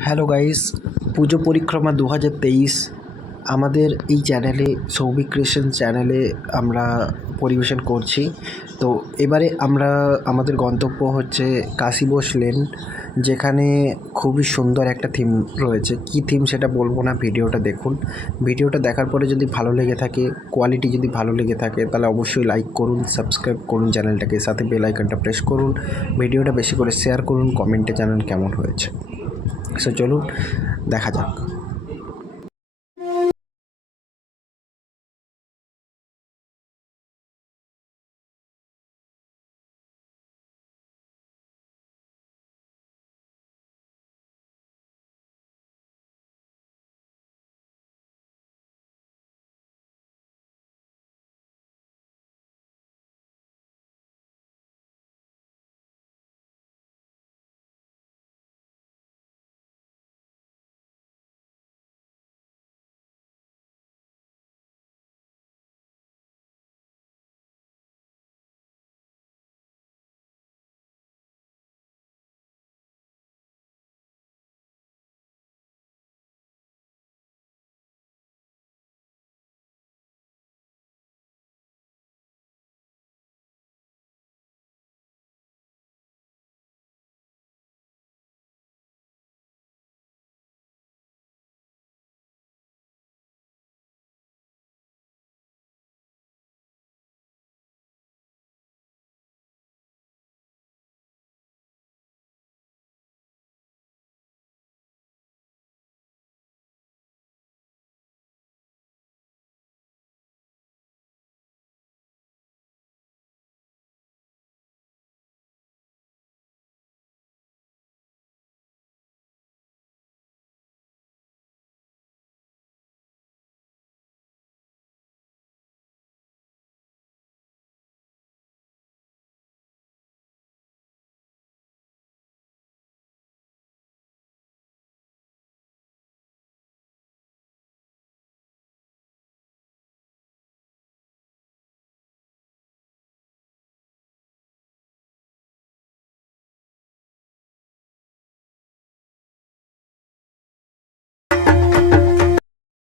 Hello guys, পুজো পরিক্রমা 2023 আমাদের এই চ্যানেলে সৌভিক ক্রিয়েশন চ্যানেলে আমরা পরিবেশন করছি। তো এবারে আমাদের গন্তব্য হচ্ছে কাশীবোস লেন, যেখানে খুবই সুন্দর একটা থিম রয়েছে। কী থিম সেটা বলবো না, ভিডিওটা দেখুন। ভিডিওটা দেখার পরে যদি ভালো লেগে থাকে, কোয়ালিটি যদি ভালো লেগে থাকে, তাহলে অবশ্যই লাইক করুন, সাবস্ক্রাইব করুন চ্যানেলটাকে, সাথে বেল আইকনটা প্রেস করুন, ভিডিওটা বেশি করে শেয়ার করুন, কমেন্টে জানান কেমন হয়েছে। সো চলুন দেখা যাক।